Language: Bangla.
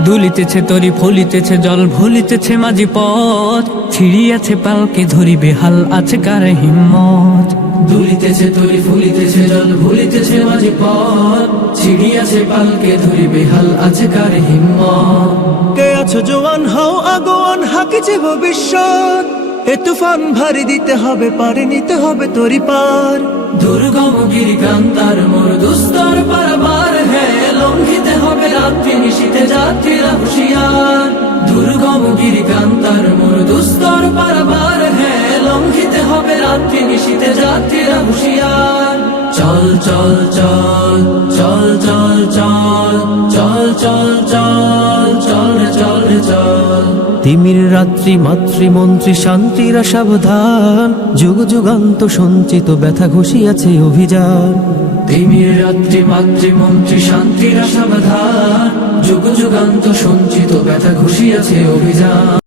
দুলিতেছে তরি ফলিতেছে জল ভুলিতেছে মাঝি পথ ছিড়িয়াছে পালকে ধরিবে হাল আছে কার হিম্মত। দুলিতেছে তরি ফুলিতেছে জল ভুলিতেছে মাঝি পথ ছিড়িয়াছে পালকে ধরিবে হাল আছে কার হিম্মত। কে আছো জোয়ান হও আগোয়ান হাকিছে ভবিষ্যৎ, এ তুফান ভারী দিতে হবে পারে নিতে হবে তরি পার। দুর্গম গিরিকান্তার মোর দুস্তর পারাবার হ্যাঁ লঙ্ঘিতে হবে রাত্রি নিশীতে যাত্রীরা হুঁশিয়ার। দুর্গম গিরিকান্তার মোর দুস্তর পারাবার হ্যাঁ লঙ্ঘিতে হবে রাত্রি নিশীতে যাত্রীরা হুঁশিয়ার। চল চল চল চল চল চল চল চল চল চল রে চল রে চল। তিমির রাত্রি মাতৃমন্ত্রী শান্তিরা সাবধান, যুগ যুগান্ত সঞ্চিত ব্যথা ঘষিয়াছে অভিযান। তিমির রাত্রি মাতৃমন্ত্রী শান্তিরা সাবধান, যুগ যুগান্ত সঞ্চিত ব্যথা ঘুষিয়াছে অভিযান।